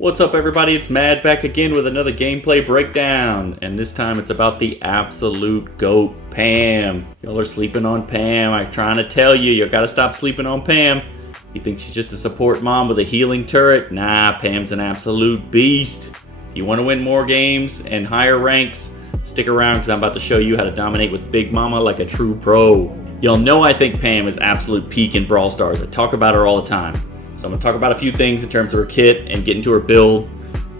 What's up everybody, it's Mad back again with another gameplay breakdown, and this time it's about the absolute GOAT, Pam. Y'all are sleeping on Pam. I'm trying to tell you, you gotta stop sleeping on Pam. You think she's just a support mom with a healing turret? Nah, Pam's an absolute beast. If you want to win more games and higher ranks, stick around because I'm about to show you how to dominate with Big Mama like a true pro. Y'all know I think Pam is absolute peak in Brawl Stars. I talk about her all the time. So I'm going to talk about a few things in terms of her kit and get into her build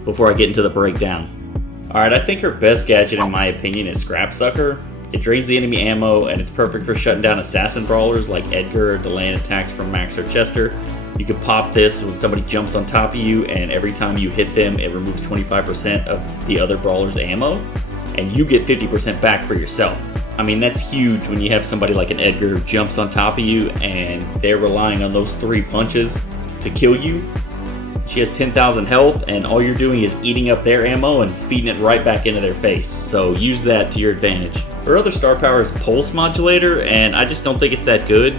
before I get into the breakdown. Alright, I think her best gadget in my opinion is Scrap Sucker. It drains the enemy ammo and it's perfect for shutting down assassin brawlers like Edgar or delaying attacks from Max or Chester. You can pop this when somebody jumps on top of you, and every time you hit them it removes 25% of the other brawler's ammo and you get 50% back for yourself. I mean, that's huge when you have somebody like an Edgar who jumps on top of you and they're relying on those 3 punches to kill you. She has 10,000 health and all you're doing is eating up their ammo and feeding it right back into their face. So use that to your advantage. Her other star power is Pulse Modulator, and I just don't think it's that good.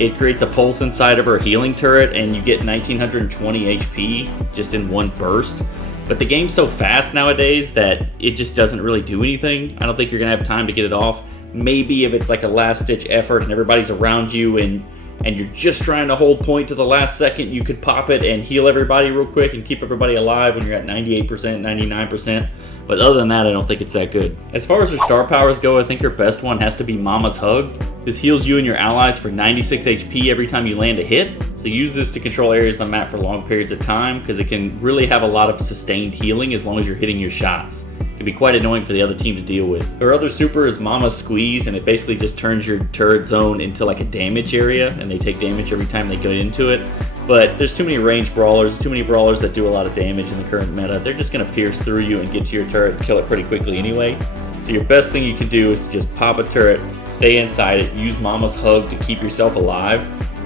It creates a pulse inside of her healing turret and you get 1920 HP just in one burst. But the game's so fast nowadays that it just doesn't really do anything. I don't think you're gonna have time to get it off. Maybe if it's like a last ditch effort and everybody's around you and you're just trying to hold point to the last second, you could pop it and heal everybody real quick and keep everybody alive when you're at 98%, 99%. But other than that, I don't think it's that good. As far as her star powers go, I think her best one has to be Mama's Hug. This heals you and your allies for 96 HP every time you land a hit. So use this to control areas of the map for long periods of time because it can really have a lot of sustained healing as long as you're hitting your shots. It can be quite annoying for the other team to deal with. Her other super is Mama's Squeeze, and it basically just turns your turret zone into like a damage area, and they take damage every time they go into it. But there's too many ranged brawlers, too many brawlers that do a lot of damage in the current meta. They're just gonna pierce through you and get to your turret and kill it pretty quickly anyway. So your best thing you can do is to just pop a turret, stay inside it, use Mama's Hug to keep yourself alive,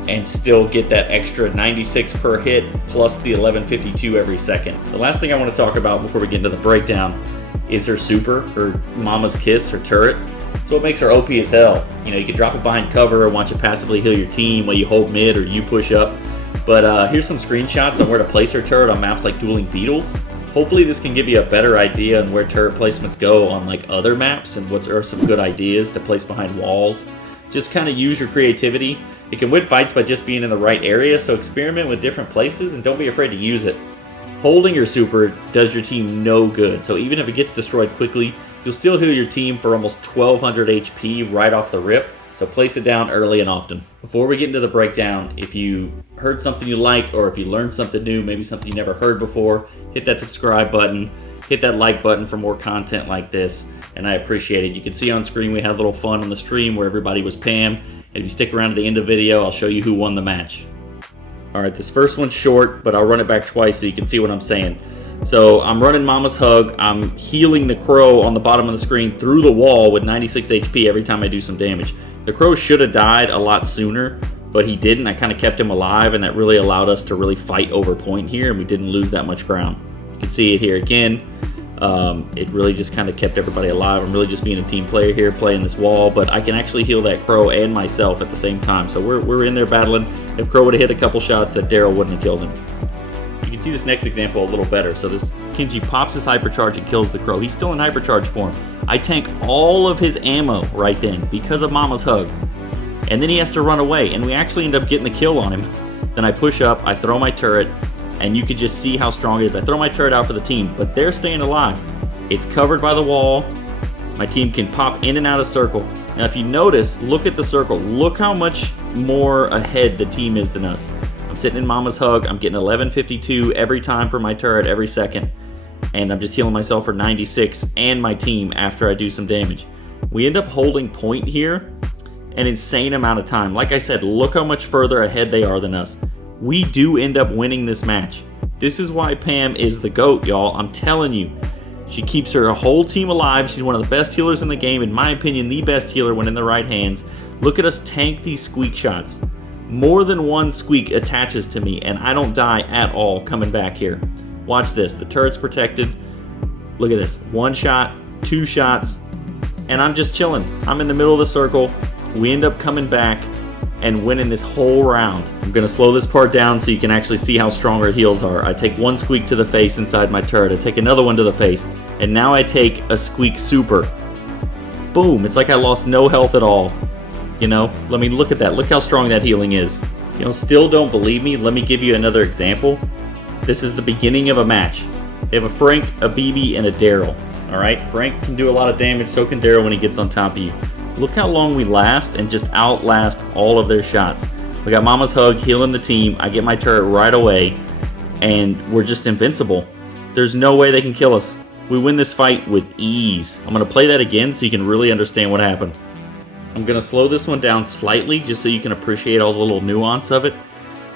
and still get that extra 96 per hit plus the 1152 every second. The last thing I want to talk about before we get into the breakdown is her super, her Mama's Kiss, her turret. So it makes her OP as hell. You know, you can drop it behind cover or watch it passively heal your team while you hold mid or you push up. But here's some screenshots on where to place her turret on maps like Dueling Beetles. Hopefully this can give you a better idea on where turret placements go on like other maps and what are some good ideas to place behind walls. Just kind of use your creativity. It can win fights by just being in the right area, so experiment with different places and don't be afraid to use it. Holding your super does your team no good, so even if it gets destroyed quickly, you'll still heal your team for almost 1200 HP right off the rip, so place it down early and often. Before we get into the breakdown, if you heard something you like or if you learned something new, maybe something you never heard before, hit that subscribe button, hit that like button for more content like this, and I appreciate it. You can see on screen we had a little fun on the stream where everybody was Pam, and if you stick around to the end of the video, I'll show you who won the match. Alright, this first one's short, but I'll run it back twice so you can see what I'm saying. So I'm running Mama's Hug, I'm healing the crow on the bottom of the screen through the wall with 96 HP every time I do some damage. The crow should have died a lot sooner, but he didn't. I kind of kept him alive, and that really allowed us to really fight over point here, and we didn't lose that much ground. You can see it here again. It really just kind of kept everybody alive. I'm really just being a team player here, playing this wall, but I can actually heal that crow and myself at the same time. So we're in there battling. If crow would have hit a couple shots, that Daryl wouldn't have killed him. You can see this next example a little better. So this Kenji pops his hypercharge and kills the crow. He's still in hypercharge form. I tank all of his ammo right then because of Mama's Hug. And then he has to run away, and we actually end up getting the kill on him. Then I push up, I throw my turret, and you can just see how strong it is. I throw my turret out for the team, but they're staying alive. It's covered by the wall. My team can pop in and out of circle. Now if you notice, look at the circle. Look how much more ahead the team is than us. I'm sitting in Mama's Hug. I'm getting 1152 every time for my turret every second. And I'm just healing myself for 96 and my team after I do some damage. We end up holding point here an insane amount of time. Like I said, look how much further ahead they are than us. We do end up winning this match. This is why Pam is the GOAT, y'all. I'm telling you. She keeps her whole team alive. She's one of the best healers in the game. In my opinion, the best healer when in the right hands. Look at us tank these squeak shots. More than one squeak attaches to me, and I don't die at all coming back here. Watch this. The turret's protected. Look at this. 1 shot, 2 shots, and I'm just chilling. I'm in the middle of the circle. We end up coming back. and winning this whole round. I'm gonna slow this part down so you can actually see how strong her heals are. I take one squeak to the face inside my turret. I take another one to the face. And now I take a squeak super. Boom, it's like I lost no health at all. You know, let me look at that. Look how strong that healing is. You know, still don't believe me? Let me give you another example. This is the beginning of a match. They have a Frank, a BB, and a Daryl. Alright, Frank can do a lot of damage, so can Daryl when he gets on top of you. Look how long we last and just outlast all of their shots. We got Mama's Hug healing the team. I get my turret right away, and we're just invincible. There's no way they can kill us. We win this fight with ease. I'm going to play that again so you can really understand what happened. I'm going to slow this one down slightly just so you can appreciate all the little nuance of it.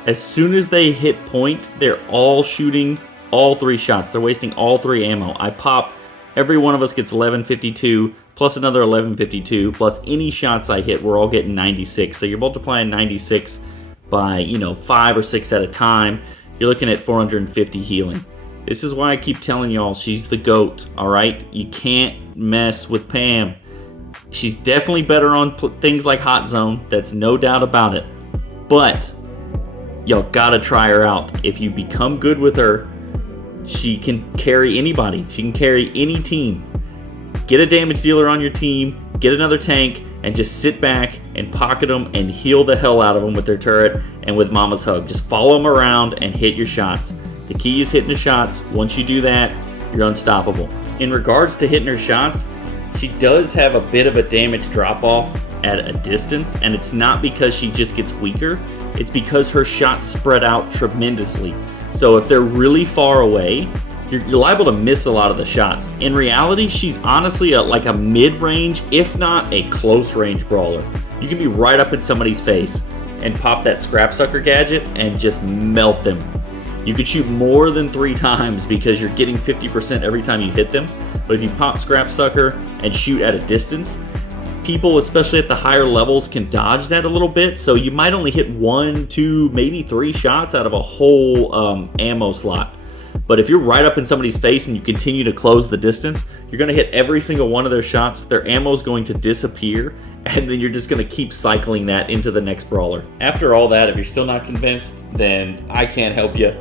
As soon as they hit point, they're all shooting all 3 shots. They're wasting all 3 ammo. I pop. Every one of us gets 1152, plus another 1152, plus any shots I hit, we're all getting 96. So you're multiplying 96 by, you know, 5 or 6 at a time. You're looking at 450 healing. This is why I keep telling y'all she's the GOAT, alright? You can't mess with Pam. She's definitely better on things like Hot Zone, that's no doubt about it. But y'all gotta try her out. If you become good with her, she can carry anybody. She can carry any team. Get a damage dealer on your team, get another tank, and just sit back and pocket them and heal the hell out of them with their turret and with Mama's Hug. Just follow them around and hit your shots. The key is hitting the shots. Once you do that, you're unstoppable. In regards to hitting her shots, she does have a bit of a damage drop-off at a distance, and it's not because she just gets weaker. It's because her shots spread out tremendously. So if they're really far away, you're liable to miss a lot of the shots. In reality, she's honestly like a mid-range, if not a close-range brawler. You can be right up in somebody's face and pop that scrap sucker gadget and just melt them. You could shoot more than 3 times because you're getting 50% every time you hit them. But if you pop scrap sucker and shoot at a distance, people, especially at the higher levels, can dodge that a little bit. So you might only hit 1, 2, maybe 3 shots out of a whole ammo slot. But if you're right up in somebody's face and you continue to close the distance, you're going to hit every single one of their shots. Their ammo is going to disappear, and then you're just going to keep cycling that into the next brawler. After all that, if you're still not convinced, then I can't help you.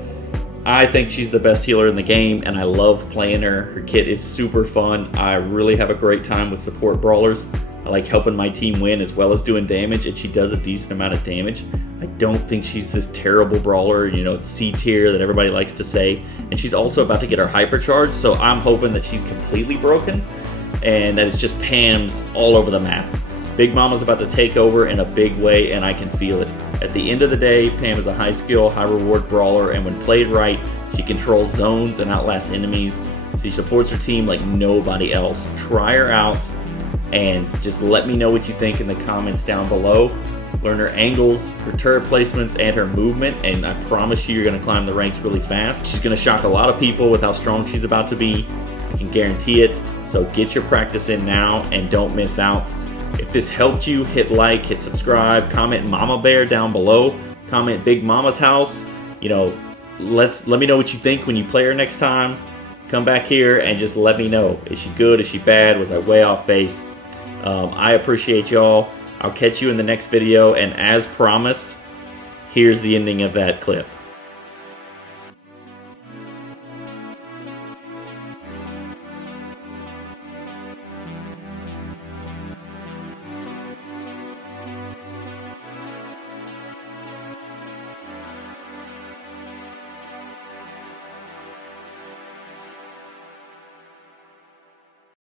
I think she's the best healer in the game, and I love playing her. Her kit is super fun. I really have a great time with support brawlers. I like helping my team win as well as doing damage, and she does a decent amount of damage. I don't think she's this terrible brawler, you know, it's C tier that everybody likes to say. And she's also about to get her hypercharge, so I'm hoping that she's completely broken and that it's just Pam's all over the map. Big Mama's about to take over in a big way, and I can feel it. At the end of the day, Pam is a high skill, high reward brawler, and when played right, she controls zones and outlasts enemies. She supports her team like nobody else. Try her out and just let me know what you think in the comments down below. Learn her angles, her turret placements, and her movement, and I promise you're going to climb the ranks really fast. She's going to shock a lot of people with how strong she's about to be. I can guarantee it. So get your practice in now and don't miss out. If this helped you, hit like, hit subscribe, comment Mama Bear down below, comment Big Mama's house. You know, let me know what you think when you play her next time. Come back here and just let me know. Is she good? Is she bad? Was I way off base? I appreciate y'all. I'll catch you in the next video, and as promised, here's the ending of that clip.